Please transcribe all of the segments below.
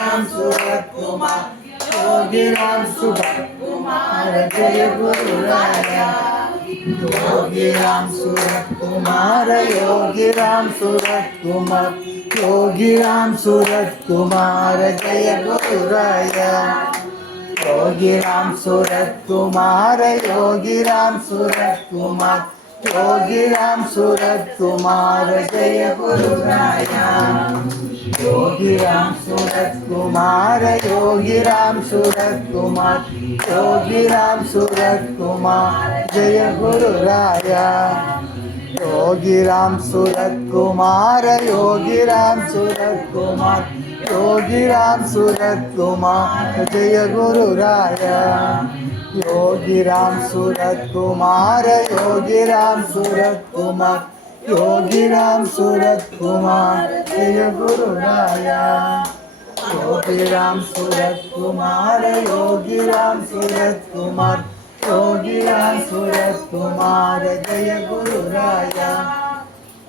Ram Surat Kumar Yogi Ram Surat Kumar Jai Guru Raya Yogi Ram Surat Kumar Yogi Ram Surat Kumar Yogi Ram Surat Kumar Jai Guru Raya Yogi Ram Surat Kumar Yogi Ram Surat Kumar Yogi Ram Surat Kumar Jai Guru Raya Yogi Ram Surat Kumar Yogi Ram Surat Kumar Yogi Ram Surat Kumar Jai Guru Raya Yogi Ram Surat Kumar Yogi Ram Surat Kumar Yogi Ram Surat Kumar Jai Guru Raya Yogi Ram Surat Kumar Yogi Ram Surat Kumar Yogi Ram Surat Kumar Jai Guru Raya Yogi Ram Surat Kumar Yogi Ram Surat Kumar Yogi Ram Surat Kumar Jai Guru Raya Yogi Ram Surat Kumar Yogi Ram Surat Kumar Yogi Ram Surat Kumar Jai Guru Raya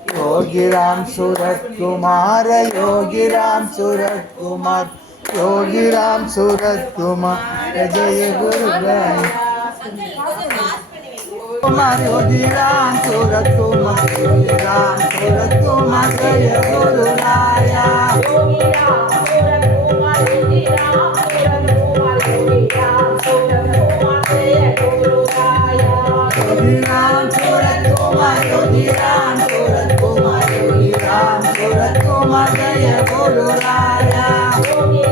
Kumar Yogi Ram Surat Kumar Yogi Ram Surat Kumar Jai Guru Raya Yogi Ram Surat Kumar Yogi Ram Surat Kumar Yogi Ram Surat Kumar Jai Guru Raya Yogi Ram Surat Kumar Yogi Ram Surat Kumar Yogi Ram Surat Kumar Jai Guru Raya Yogi Ram Surat Kumar Yogi Ram Surat Kumar Yogi Ram Surat Kumar Jai Guru Raya Yogi Ram Surat Kumar Yogi Ram Surat Kumar Yogi Ram Surat Kumar Jai Guru Raya Yogi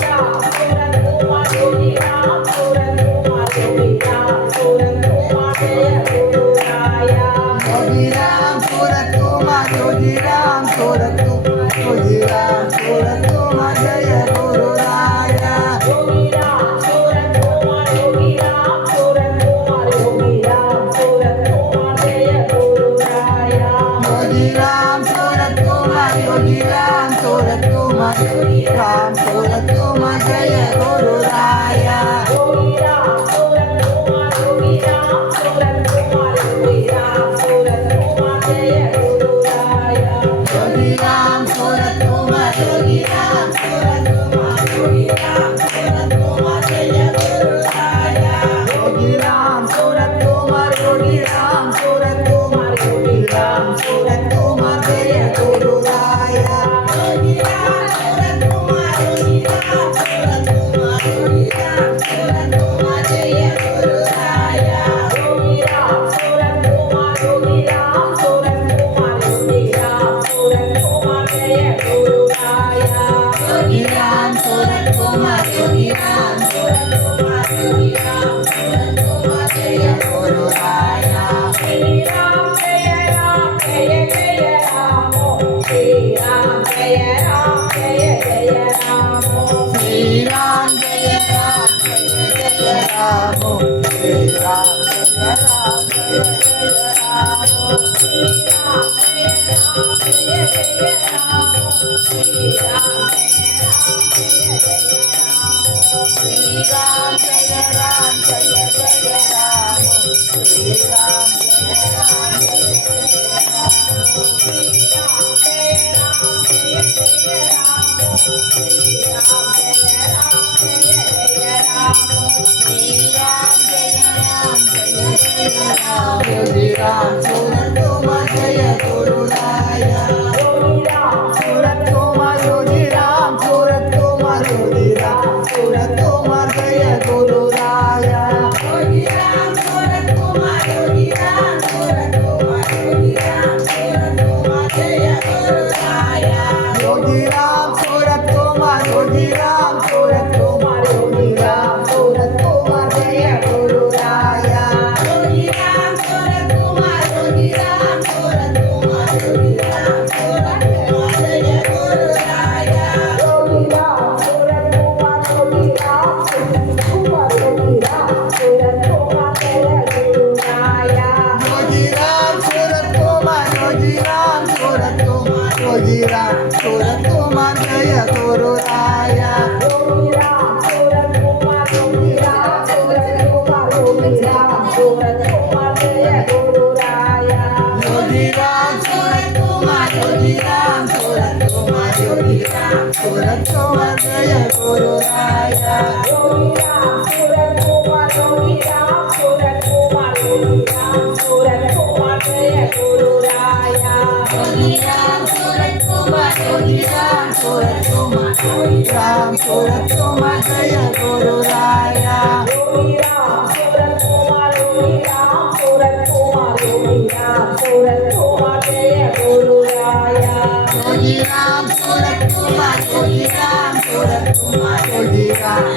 Ram Surat Kumar Yogi Ram Surat Kumar Yogi Ram Surat Kumar Jai Guru Raya Yogi Ram Surat Kumar Yogi Ram Surat Kumar Yogi Ram Surat Kumar Jai Guru Raya Yogi Ram Surat Kumar Yogi Ram Surat Kumar Yogi Ram Surat Kumar Jai Guru Raya Yogi Ram Surat Kumar Yogi Ram Surat Kumar Yogi Ram Surat Kumar Jai Guru Raya Yogi Ram Surat Kumar Yogi Ram Surat Kumar Yogi Ram Surat Kumar Jai Guru Raya Yogi Ram Surat Kumar Yogi Ram Surat Kumar Yogi Ram Surat Kumar Jai Guru Raya Yogi Ram Surat Kumar Yogi Ram Surat Kumar Yogi Ram Surat Kumar Jai Guru Raya Yogi Ram Surat Kumar Yogi Ram Surat Kumar Yogi Ram Surat Kumar Jai Guru Raya Shri Ram Jai Jai Ram Shri Ram Jai Jai Ram Shri Ram Jai Ram Jai Jai Ram Shri Ram Jai Ram Jai Jai Ram Shri Ram Jai Ram Jai Jai Ram Shri Ram Jai Ram Jai Ram Jai Jai Ram Shri Ram Jai Ram Jai Jai Ram Shri Ram Jai Ram Jai Jai Ram Shri Ram Jai Ram Jai Jai Ram Shri Ram Jai Ram Jai Jai Ram Yogi Ram Surat Kumar Jai Guru Raya Yogi Ram Surat Kumar Yogi Ram Surat Kumar Yogi Ram Surat Kumar Jai Guru Raya Yogi Ram Surat Kumar Yogi Ram Surat Kumar Yogi Ram Surat Kumar Jai Guru Raya Yogi Ram Surat Kumar Yogi Ram Surat Kumar Yogi Ram Surat Kumar Jai Guru Raya Yogi Ram Surat Kumar Yogi Ram Surat Kumar Yogi Ram Surat Kumar Jai Guru Raya Yogi Ram Surat Kumar Yogi Ram Guru Raya. Yogi Ram Surat Kumar Yogi Ram Surat Kumar Yogi Ram Surat Kumar Jaya Guru Raya. Yogi Ram Surat Kumar Yogi Ram Surat Kumar Yogi Ram Surat Kumar Jaya Guru Raya. Yogi Ram Surat Kumar Yogi Ram Surat Kumar Yogi Ram Surat Kumar Jaya Guru Raya. Yogi Ram Surat Kumar Yogi Ram Surat Kumar Yogi Ram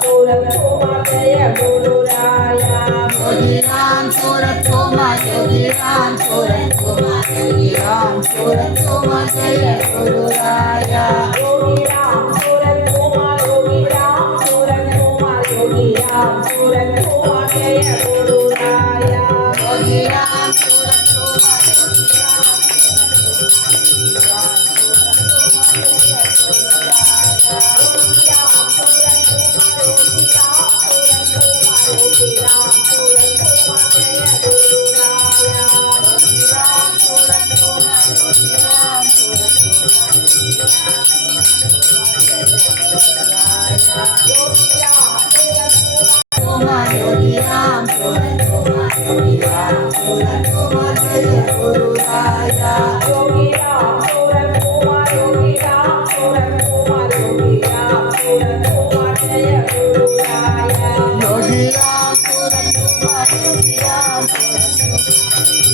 Surat Kumar Jaya Guru Raya. Yogi Ram Surat Kumar Yogi Ram Surat Kumar Yogi Ram Surat Kumar Jaya Guru Raya. Yogi Ram Surat Kumar Yogi Ram Surat Kumar Yogi Ram Surat Kumar Jaya Guru Raya. Yogi Ram Surat Kumar Yogi Ram Surat Kumar Yogi Ram Surat Kumar Jaya Guru Raya. Yogi Ram Surat Kumar Yogi Ram Kumar Yogi Ram Surat Kumar Yogi Ram Surat Kumar Jaya Guru Raya. Yogi Ram Surat Kumar Yogi Ram Surat Kumar Yogi Ram Surat Kumar Jaya Guru Raya. Yogi Ram Surat Kumar Yogi Ram Surat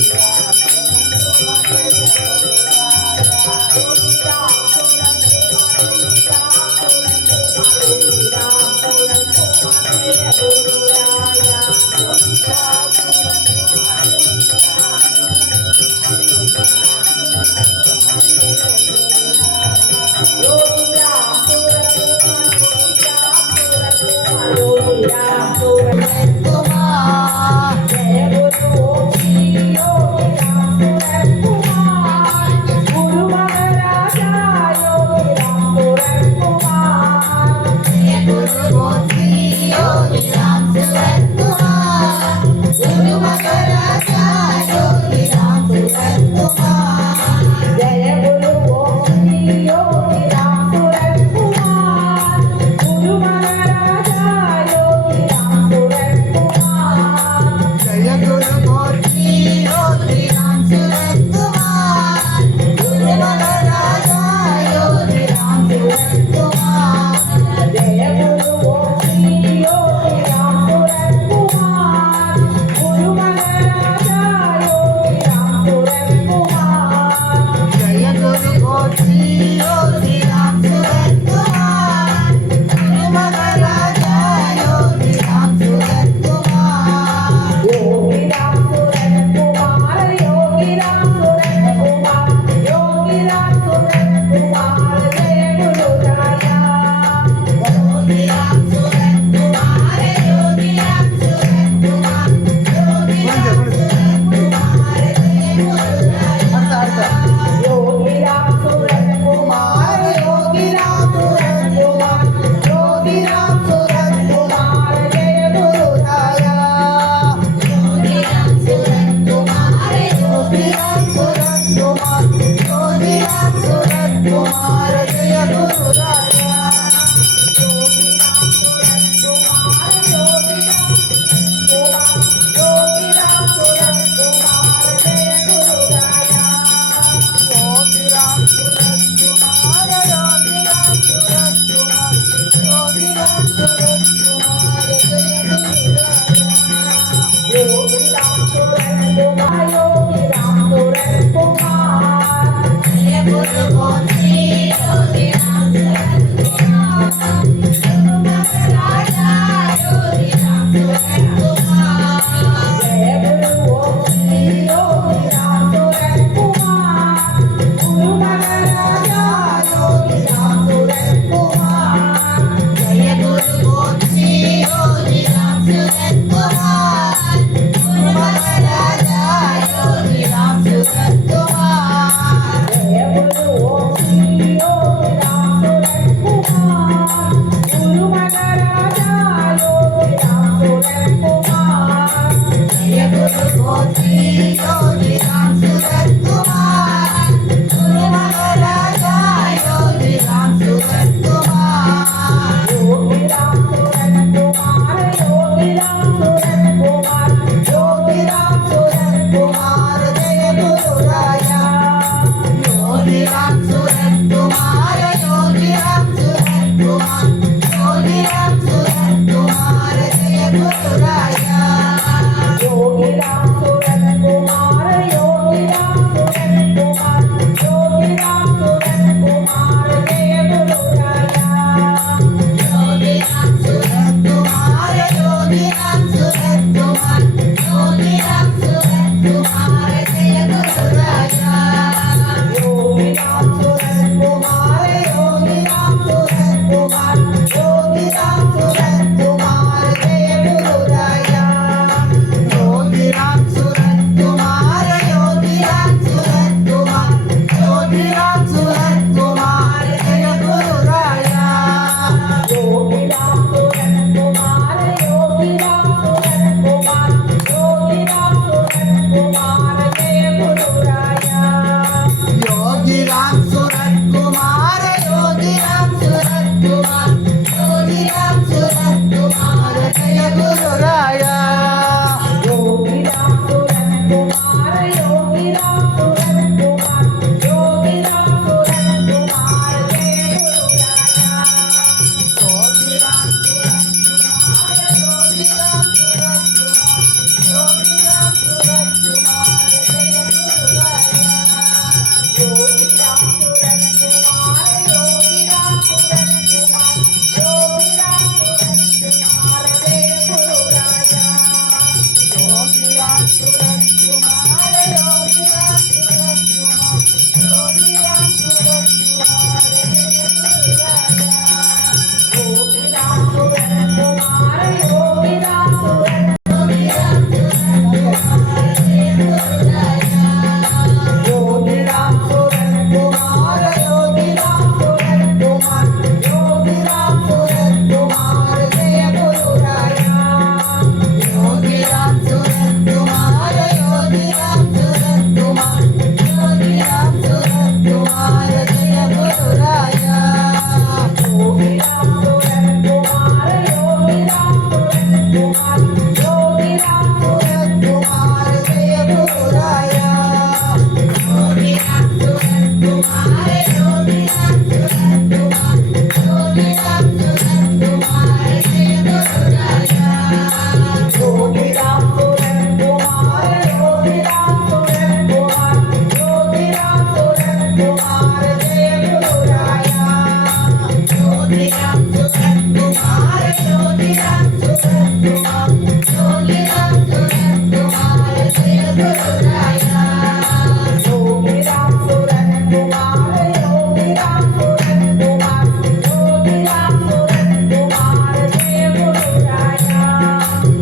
Yogi Ram Surat Kumar Yogi Ram Surat Kumar Yogi Ram Surat Kumar Jai Guru Raya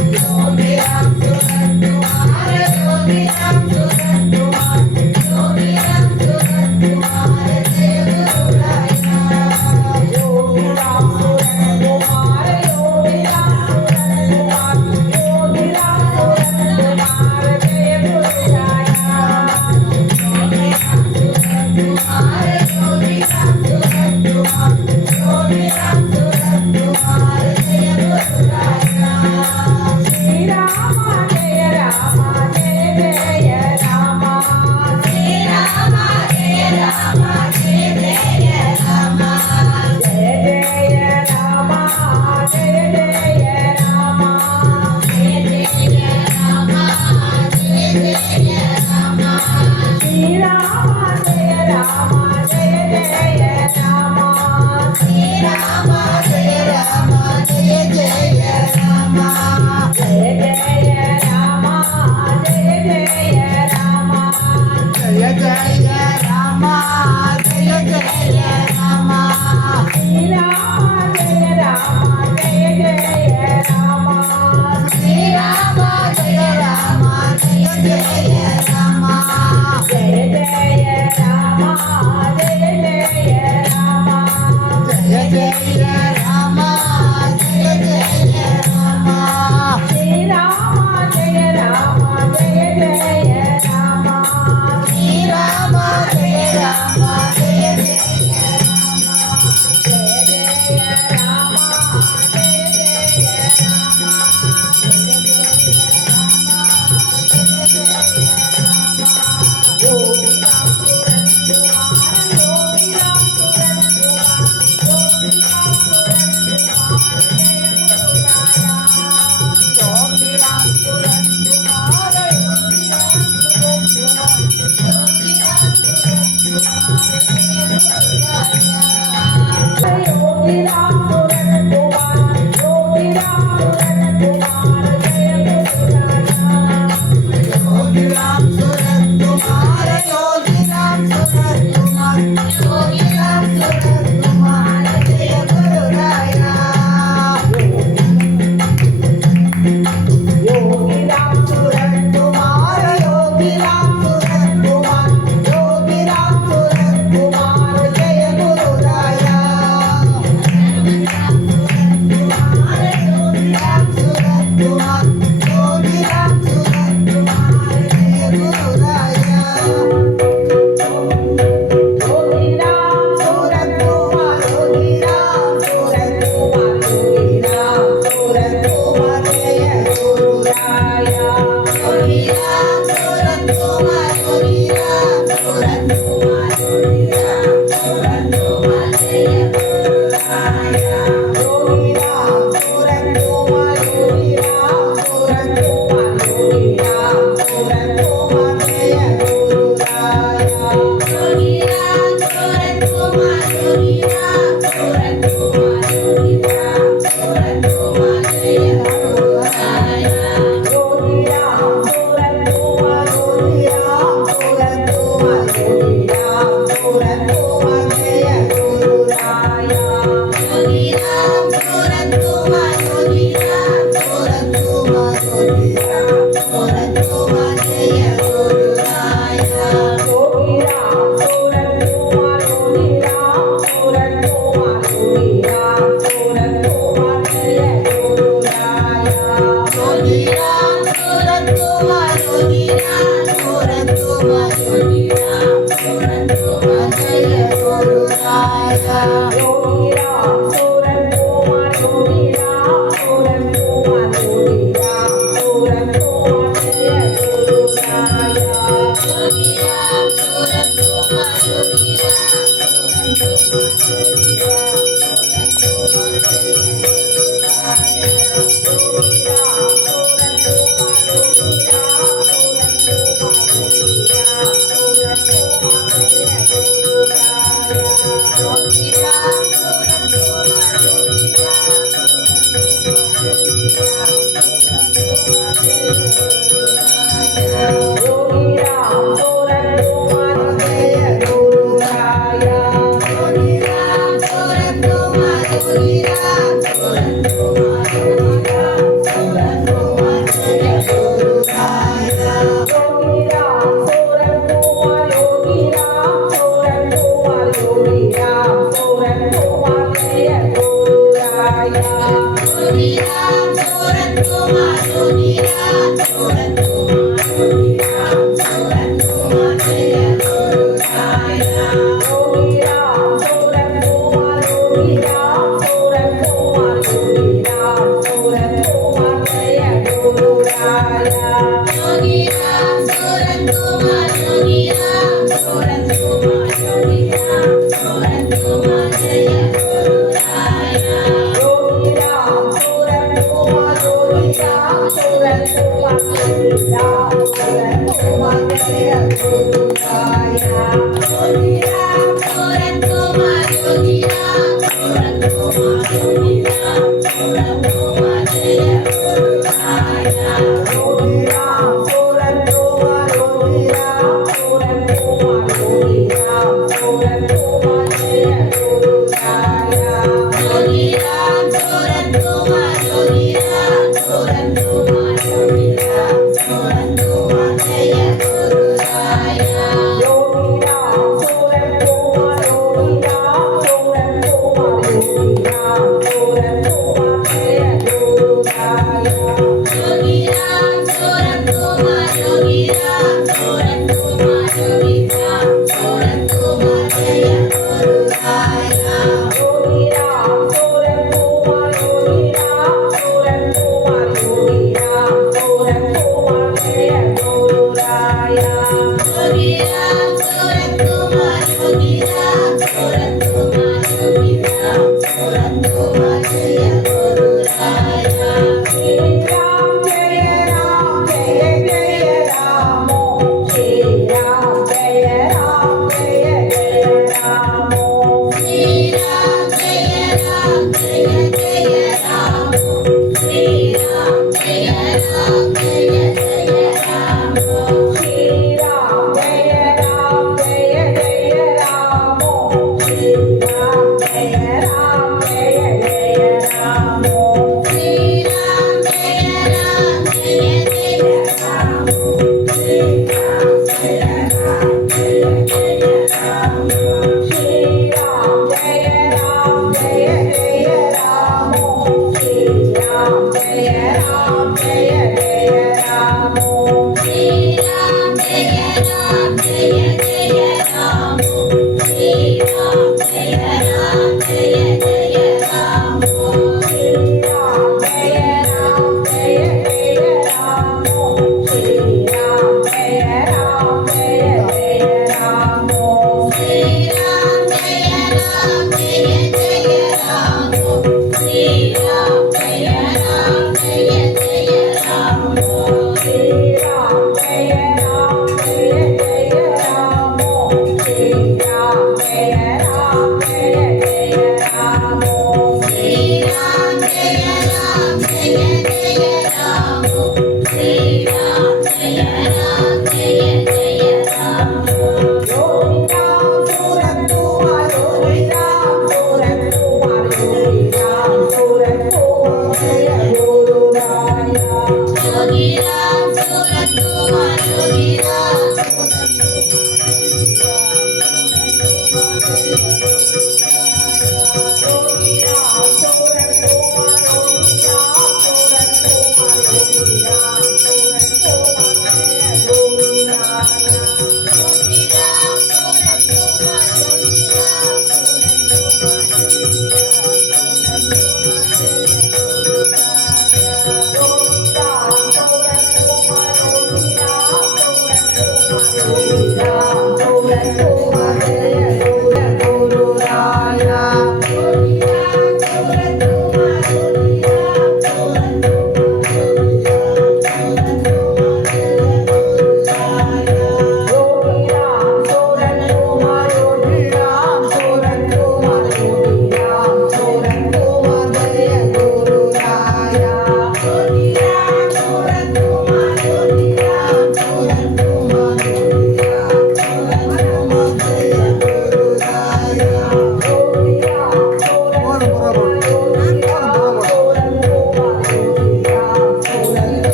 Yogi Ram Surat Kumar Yogi Ram Surat Kumar Yogi Ram Surat Kumar Jai Guru Raya Yogi Ram Surat Kumar Yogi Ram Surat Kumar Yogi Ram Surat Kumar Jai Guru Raya Shri Ram Jai Ram Jai Jai Ram Shri Ram Jai Ram Jai Jai Ram Jai Jai Ram Jai Jai Ram Jai Jai Ram Jai Jai Ram Shri Ram Jai Ram Jai Jai Ram Shri Ram Jai Ram Jai Jai Ram Jai Jai Ram Jai Jai Ram Jai Jai Ram Jai Jai Ram Shri Ram Jai Ram Jai Jai Ram Shri Ram Jai Ram Jai Jai Ram Jai Jai Ram Jai Jai Ram Jai Jai Ram Jai Jai Ram Shri Ram Jai Ram Jai Jai Ram Shri Ram Jai Ram Jai Jai Ram Jai Jai Ram Yogi Ram Surat Kumar Yogi Ram Surat Kumar Yogi Ram Surat Kumar Jai Guru Raya Yogi Ram Surat Kumar Yogi Ram Surat Kumar Yogi Ram Surat Kumar Yogi Ram Surat Kumar Yogi Ram Surat Kumar Jai Guru Raya Yogi Ram Surat Kumar Yogi Ram Surat Kumar Yogi Ram Surat Kumar Jai Guru Raya Yogi Ram Surat Kumar Yogi Ram Surat Kumar Yogi Ram Surat Kumar Jai Guru Raya Yogi Ram Surat Kumar Yogi Ram Surat Kumar Jai Guru Raya Yogi Ram Surat Kumar Yogi Ram Surat Kumar Yogi Ram Surat Kumar Jai Guru Raya Yogi Ram Surat Kumar Yogi Ram Surat Kumar Yogi Ram Surat Kumar Jai Guru Raya Yogi Ram Surat Kumar Yogi Ram Surat Kumar Yogi Ram Surat Kumar Jai Guru Raya Yogi Ram Surat Kumar Yogi Ram Surat Kumar Yogi Ram Surat Kumar Jai Guru Raya Yogi Ram Surat Kumar Yogi Ram Surat Kumar Yogi Ram Surat Kumar Jai Guru Raya Yogi Ram Surat Kumar Yogi Ram Surat Kumar Yogi Ram Surat Kumar Jai Guru Raya Yogi Ram Surat Kumar Yogi Ram Surat Kumar Yogi Ram Surat Kumar Jai Guru Raya Yogi Ram Surat Kumar Yogi Ram Surat Kumar Yogi Ram Surat Kumar Jai Guru Raya Yogi Ram Surat Kumar Yogi Ram Surat Kumar Yogi Ram Surat Kumar Jai Guru Raya Yogi Ram Surat Kumar Yogi Ram Surat Yogi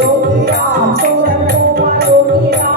Yogi Ram, Surat Kumar, Yogi Ram.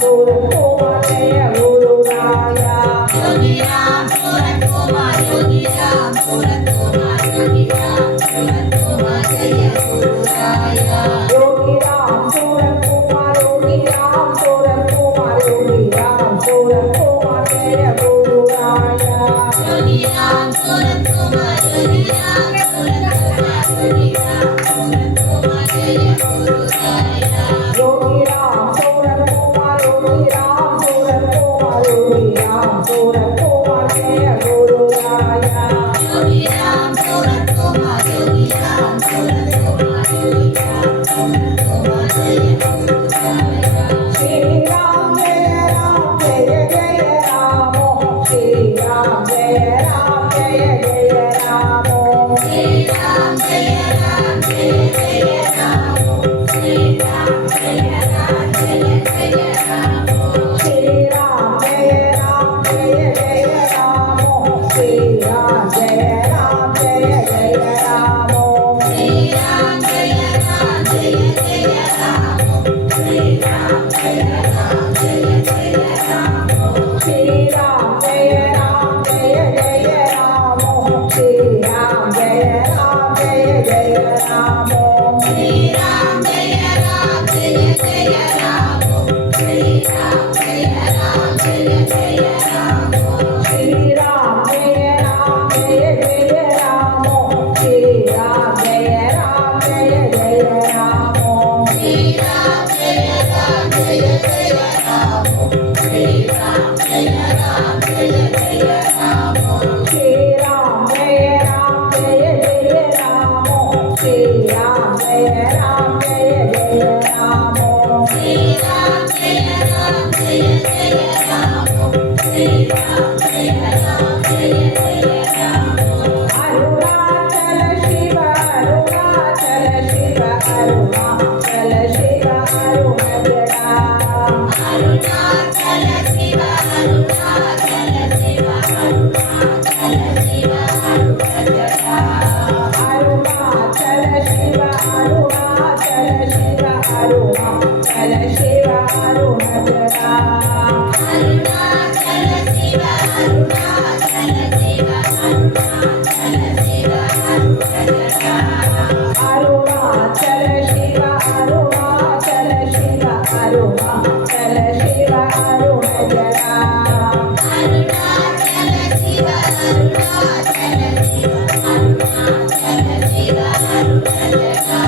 Surat Kumar Jai Guru Raya Yogi Ram Surat Kumar Yogi Ram Surat Kumar Yogi Ram Surat Kumar Jai Guru Raya Yogi Ram Surat Kumar Yogi Ram Surat Kumar Yogi Ram Surat Kumar Jai Guru Raya Yogi Ram Surat Kumar Yogi Ram Surat Kumar Yogi Ram Surat Kumar Jai Guru Raya Yogi Ram Surat Kumar Yogi Ram Surat Kumar Yogi Ram Surat Kumar Jai Guru Raya Yogi Ram Surat Kumar Yogi Ram Surat Kumar Yogi Ram Surat Kumar Jai Guru Raya Shri Ram Jai Jai Ram Shri Ram Jai Jai Ram Shri Ram Jai Ram Jai Jai Ram Shri Ram Jai Ram Jai Jai Ram Shri Ram Jai Jai Ram Shri Ram Jai Jai Ram Shri Ram Jai Ram Jai Jai Ram Shri Ram Jai Ram Jai Jai Ram Shri Ram Jai Jai Ram Shri Ram Jai Jai Ram Shri Ram Jai Ram Jai Jai Ram Shri Ram Jai Ram Jai Jai Ram Shri Ram Jai Jai Ram Shri Ram Jai Jai Ram Shri Ram Jai Ram Jai Jai Ram Shri Ram Jai Ram Jai Jai Ram Shri Ram Jai Jai Ram Shri Ram Jai Jai Ram Shri Ram Jai Ram Jai Jai Ram Shri Ram Jai Ram Jai Jai Ram Arunachal Shiv Arunachal Shiv Arunachal Shiv अरुणजटा Arunachal Shiv Arunachal Shiv Arunachal Shiv अरुणजटा Arunachal Shiv Arunachal Shiv Arunachal Shiv अरुणजटा Arunachal Shiv Arunachal Shiv Arunachal Shiv अरुणजटा Arunachal Shiv Arunachal Shiv Arunachal Shiv अरुणजटा Arunachal Shiv Arunachal Shiv Arunachal Shiv अरुणजटा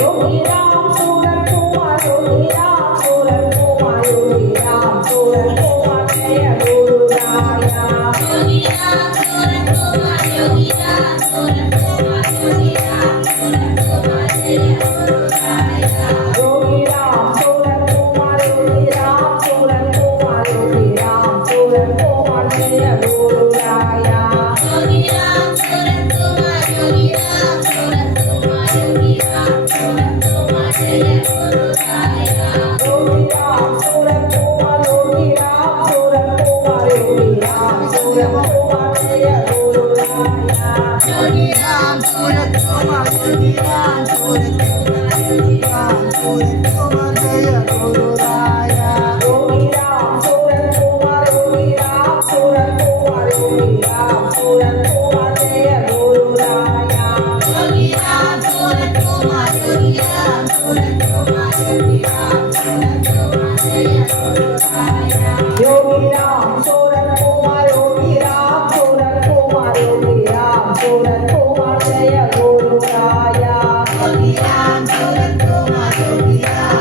Yogi Ram Surat Kumar Yogi Ram Surat Kumar Yogi Ram Surat Kumar Jai Guru Raya Yogi Ram Surat Kumar Yogi Ram Surat Kumar Yogi Ram Surat Kumar Jai Guru Raya Yogi Ram Surat Kumar Yogi Ram Surat Kumar Yogi Ram Surat Kumar Jai Guru Raya Yogi Ram Surat Kumar Yogi Ram Surat Kumar Yogi Ram Surat Kumar Jai Guru Raya Yogi Ram Surat Kumar Yogi Ram Surat Kumar Yogi Ram Surat Kumar Jai Guru Raya Yogi Ram Surat Kumar Yogi Ram Surat Kumar Yogi Ram Surat Kumar Jai Guru Raya Yogi Ram Surat Kumar Yogi Ram Surat Kumar Yogi Ram Surat Kumar Jai Guru Raya Yogi Ram Surat Kumar Yogi Ram Surat Kumar Yogi Ram Surat Kumar Jai Guru Raya Yogi Ram Surat Kumar Yogi Ram Surat Kumar Yogi Ram Surat Kumar Jai Guru Raya Yogi Ram Surat Kumar Yogi Ram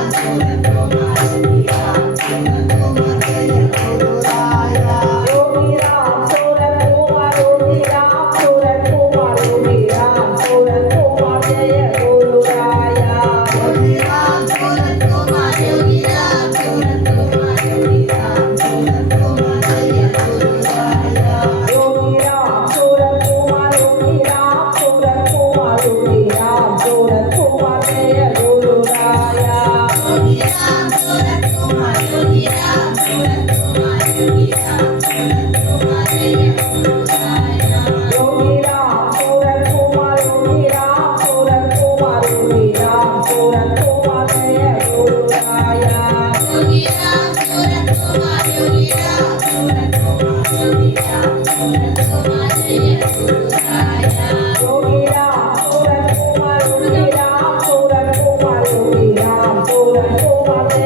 Hallelujah.